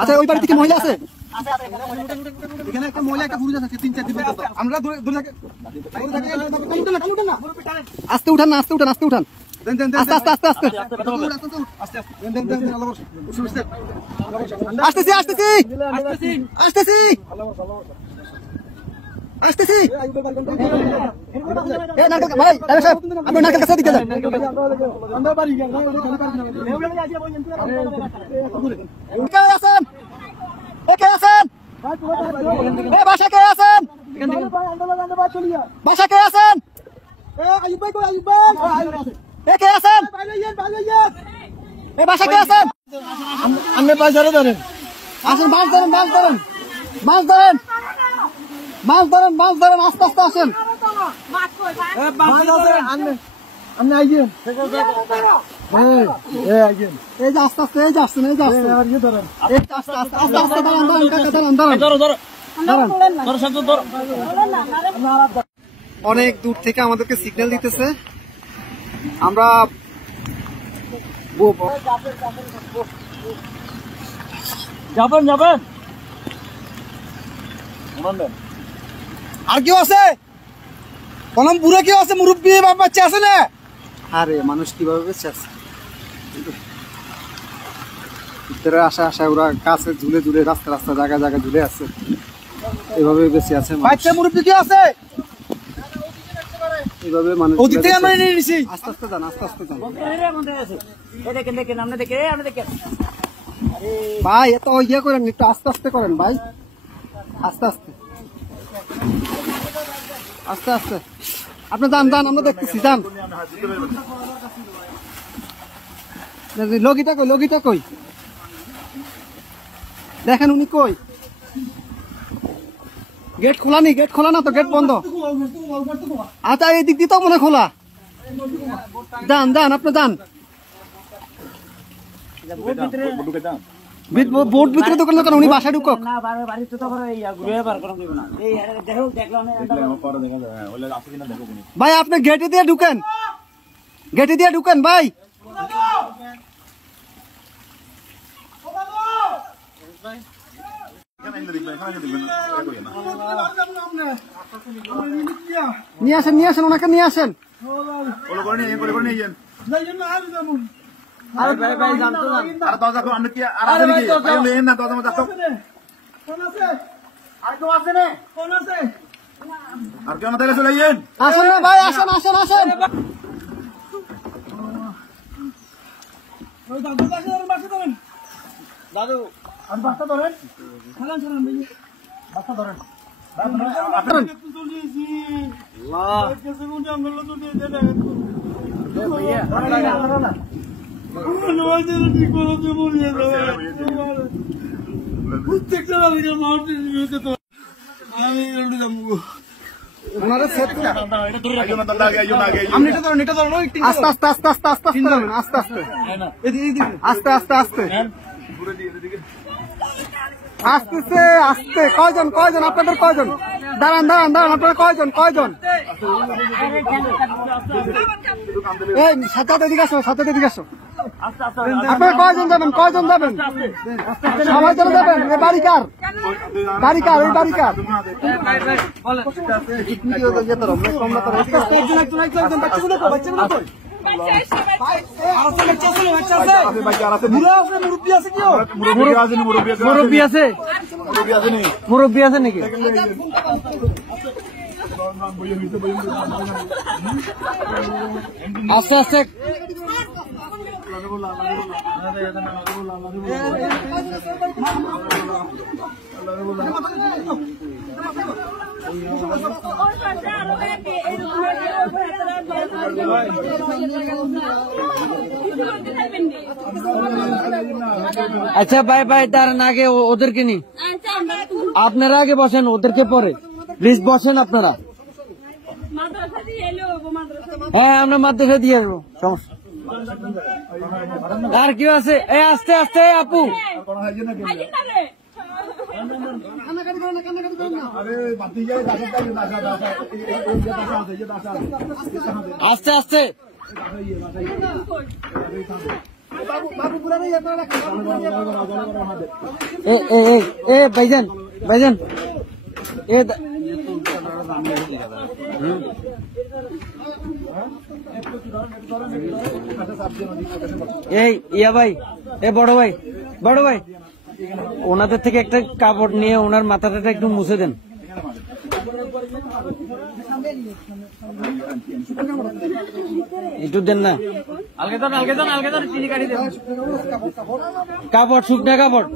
আচ্ছা ওই বাড়িতে কি মহিলা আছে? এখানে একটা মহিলা একটা পুরুষ আছে 3-4 দিন আমরা আস্তে উঠান না, আস্তে উঠান, আস্তে উঠান, আস্তে আস্তে আস্তে আস্তে আসতেছি আসতেছি আসতেছি আসতেছি। ভাই আপনি নারকেল কাছে দিকে যান। কে আছেন? কে আছেন? বাসা কে আছেন? বাসা কে আছেন? কে আছেন? বাসা কে আছেন? আপনি বাজারে ধরেন, আসেন, মাছ ধরেন, মাছ ধরেন, মাছ ধরেন, মাছ ধরেন, মাছ ধরেন, আস্তে আস্তে আসেন। আপনি আইছেন এই যে আস্তে আস্তে, এই যে আসছেন, এই যে আসছেন, আস্তে আস্তে আস্তে আস্তে দাঁড়ান, দাঁড়ান কাকা, দাঁড়ান, দাঁড়ান, দাঁড়ান। অনেক দূর থেকে আমাদেরকে সিগন্যাল দিতেছে, আমরা যাবেন যাবেন। আর কেউ আছে? কলম পুরো কেউ আছে? মুরব্বী বাচ্চা আছে না? আরে মানুষ কিভাবে বেঁচে আছে? ভিতরে আসা আসা ওরা কাছে ঝুলে ঝুলে, রাস্তা রাস্তা জায়গা জায়গা ঝুলে আছে, এভাবে বেঁচে আছে। বাচ্চা মুরব্বী কেউ আছে? এইভাবে মানুষ আস্তে আস্তে যান, আস্তে আস্তে যান ভাই, এত ইয়ে করেন, একটু আস্তে আস্তে করেন ভাই, আস্তে আস্তে আস্তে আস্তে। আপনি যান যান, আমরা দেখতেছি, যান। লগিটা কই, লগিটা কই? দেখেন উনি কই? গেট খোলা নি? গেট খোলা না তো, গেট বন্ধ। আচ্ছা এই দিক দিয়ে তো মনে খোলা। যান যান, আপনি যান। বোর্ড ভিতরে দোকান দোকান, উনি বাসায় ঢুকক। ভাই আপনি গেটে দিয়ে ঢুকেন, গেটে দিয়ে ঢুকেন ভাই। নিয়ে আসেন, নিয়ে আসেন, ওনাকে নিয়ে আসেন। আসেন না ভাই, আসেন আসেন আসেন। দাদু বাচ্চা ধরেন, বাচ্চা ধরেন। আস্তে আস্তে আস্তে আস্তে আস্তে আস্তে আস্তে আস্তে আস্তে আসতেছে, আসতে। কয়জন কয়জন আপনাদের, কয়জন? দাঁড়ান দাঁড়ান দাঁড়ান, আপনারা কয়জন কয়জন? এই সাথে এদিকে আসো, সাথে এদিকে আসো। আপনারা কয়জন যাবেন, কয়জন যাবেন? সবাই চলে যাবেন? এই বাড়ি কার? বাড়ি কার? এই বাড়ি কার? মুরব্বী আছে, মুরব্বী আছে নাকি? আস্তে আস্তে আচ্ছা ভাই ভাই, তার আগে ওদেরকে নি, আপনারা আগে বসেন, ওদেরকে পরে প্লিজ বসেন আপনারা। হ্যাঁ আমরা মাদ্রাসা দিয়ে আসবো, সমস্যা। আর কেউ আছে? আস্তে আস্তে আপু, আস্তে আস্তে। ভাইজান ভাইজান এই ইয়া ভাই বড় ভাই ওনাদের থেকে একটা কাপড় নিয়ে ওনার মাথাটা একটু মুছে দেন। একটু দেন না, কাপড় শুকনা কাপড়।